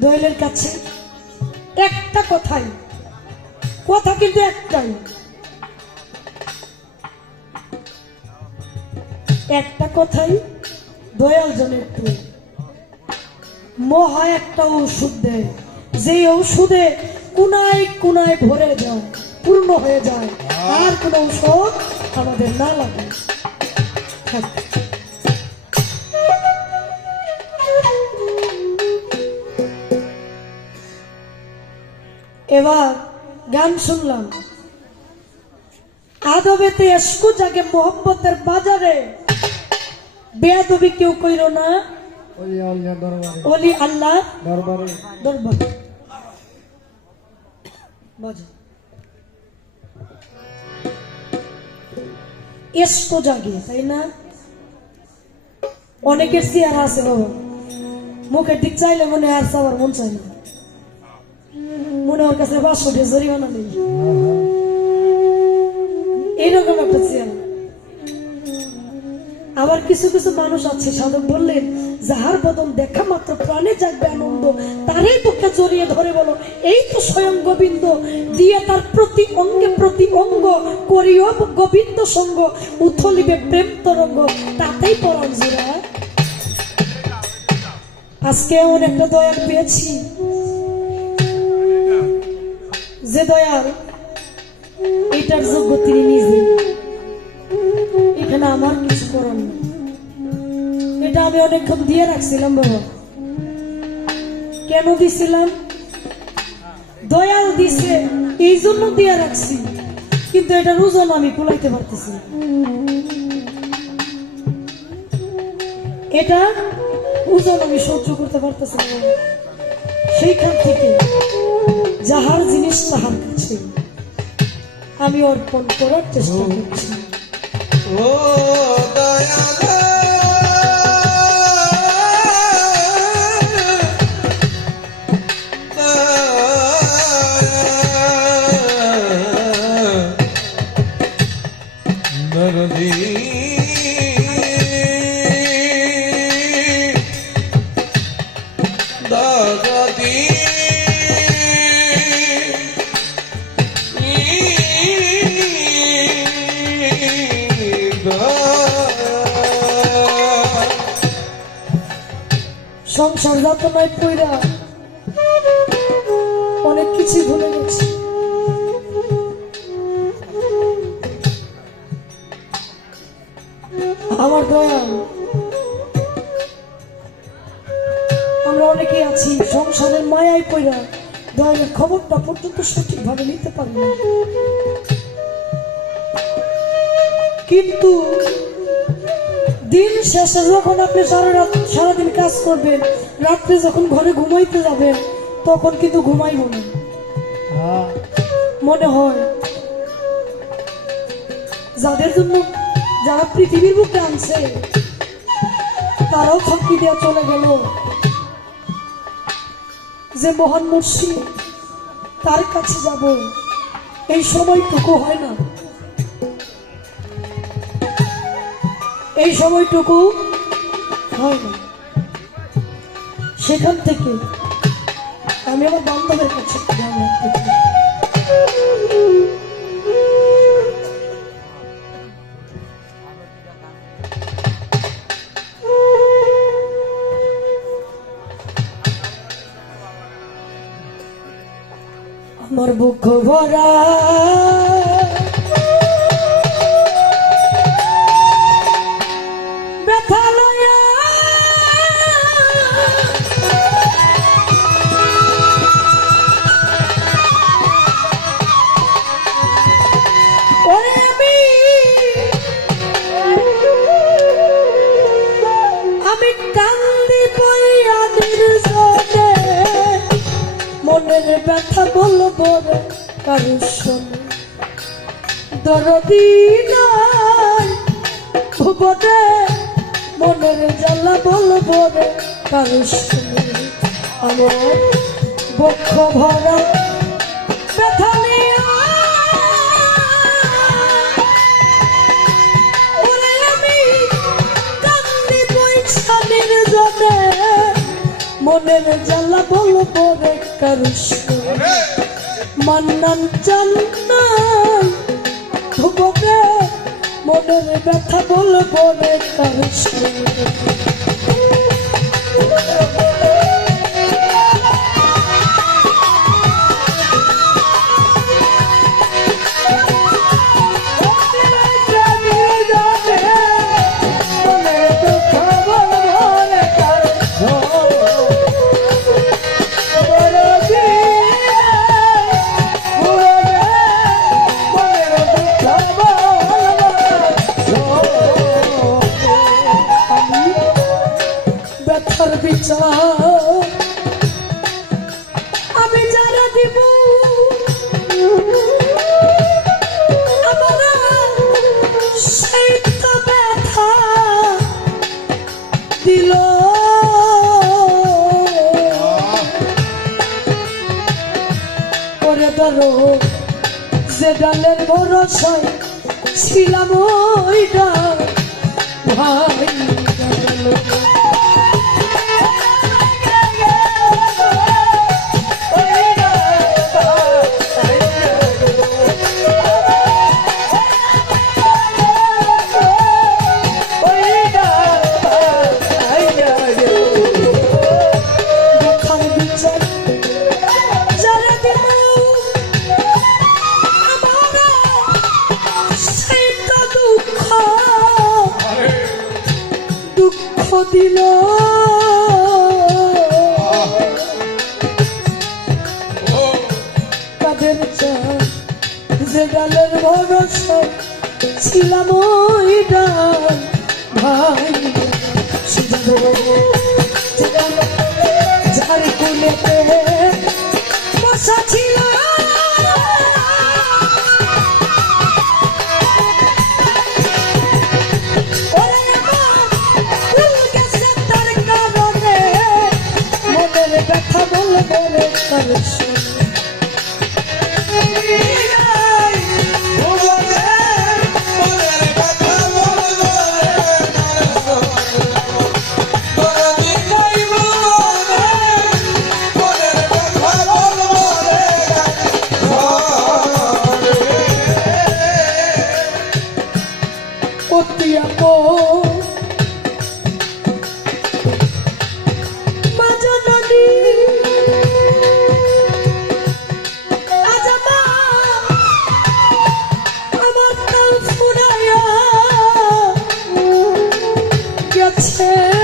দোয়েলের কাছে। একটা কথাই। কথা কিন্তু একটাই। একটা কথাই, দয়াল জনের একটু মহা একটা ঔষধ দেয়। যে ওষুধে কোনায় কোনায় ভরে যায়, পূর্ণ হয়ে যায়। আর কোন ঔষধ আমাদের না লাগে। এবার গান শুনলাম। আদবেতে এসকু জাগে মোহব্বতের বাজারে। বেয়াদবি কেউ কইর না। ওই আল্লাহ দরবারে। দরবারে। বাজা। এসকো জাগে তাই না? অনেকের চেয়ারা আছে বাবা। মুখের দিক চাইলে মনে আর সবার মন চাই না। মনে ওর কাছে টাকা জরিমানা নেই। এইরকম একটা চেয়ার আবার কিছু কিছু মানুষ আছে, সাধক বললেন, যাহার বদন দেখা মাত্র প্রাণে জাগবে আনন্দ, তারই বুকে জড়িয়ে ধরে বলো, এই তো স্বয়ং গোবিন্দ, দিয়ে তার প্রতি অঙ্গে প্রতি অঙ্গ করিও গোবিন্দ সঙ্গ, উথলিবে প্রেম তরঙ্গ, তাতেই পরাণ জোড়া। আজকে এমন একটা দয়াল পেয়েছি। যে দয়াল, এটার যোগ্য তিনি নিজে। এখানে আমার কিছু করার এটা আমি অনেকক্ষণ দিয়ে রাখছিলাম, বাবা। কেন দিছিলাম? দয়াল দিছে এই জন্য দিয়ে রাখছি। কিন্তু এটার ওজন আমি কুলাইতে পারতেছি এটা ওজন আমি সহ্য করতে পারতেছি সেইখান থেকে যাহার জিনিস তাহার কাছে। আমি অর্পণ করার চেষ্টা করছি। ও সংসার যাতনায় পইরা অনেক কিছু ভুলে গেছি। আমার দয়া, আমরা অনেকেই আছি, সংসারের মায়ায় পইরা দয়ালের খবরটা পর্যন্ত সঠিকভাবে নিতে পারি না। কিন্তু দিন শেষে যখন আপনি সারা রাত সারাদিন কাজ করবেন রাত্রে যখন ঘরে ঘুমাইতে যাবেন তখন কিন্তু ঘুমাইব না। হ্যাঁ। মনে হয়। যাদের জন্য যারা পৃথিবীর বুকে আনছে তারাও ফাঁকি দেওয়া চলে গেল। যে মহান মুর্শি তার কাছে যাব। এই সময়টুকু হয় না। এই সময়টুকু হয় না সেখান থেকে আমি আমার বান্ধবের কাছে। আমার বুক ভরা ব্যথা বলব রে কারও শোনে দরদি নাই। ভুবনে মনের জ্বালা বলব রে কারও শোনে আমার বক্ষ ভরা ব্যথা মনের জ্বালা বলব রে কারুষ মান্নান চান্নান ভুবনে মনের ব্যথা বলব রে কারুষ ব্যথার বিচার আমি যারা দিব। করে যে ডালের ভরসায় ছিলাম ভাই দিল। কাদের যে ডালের ভরসা ছিলাম ওই ডাল। ভাই ঝাড়ি কুলেতে Christmas.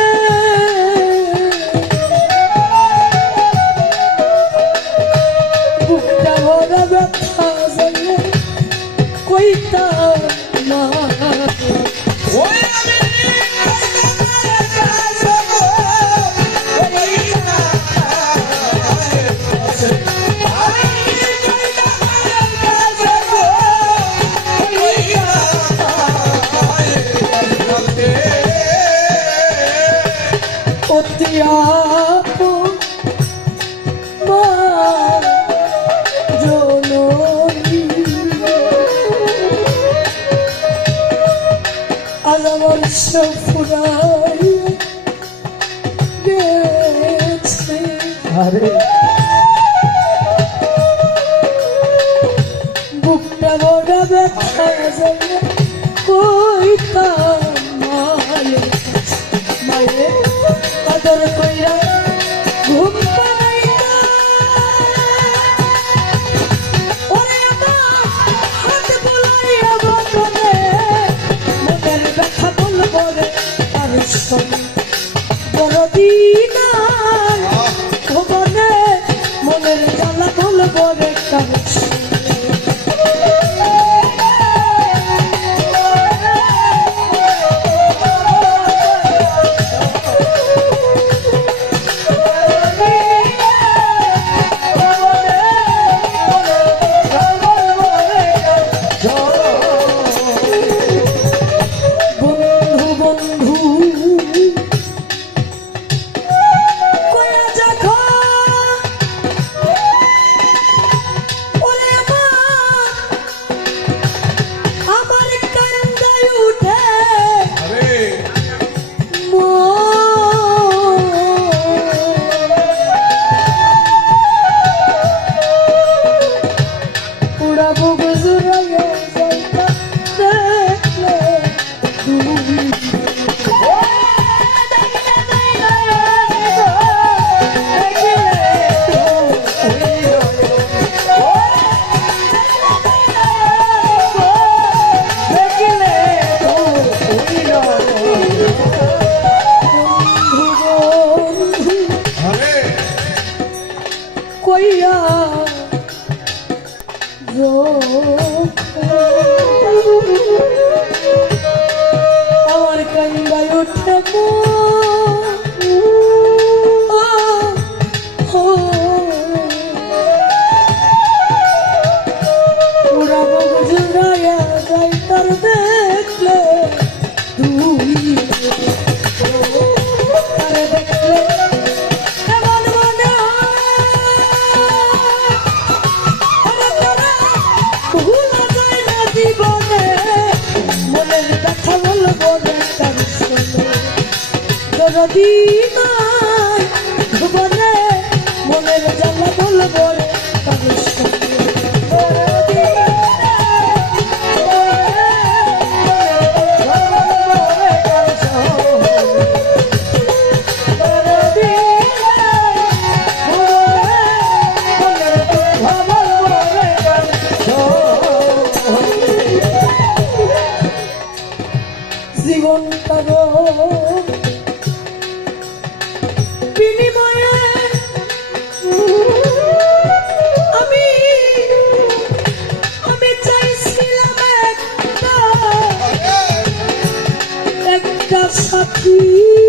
আরে। বুকটা বড় ব্যথা যাবে কইতা আমার কান্দায় উঠে নদীমার ভুবনে মনের জ্বালা বলব রে da sua.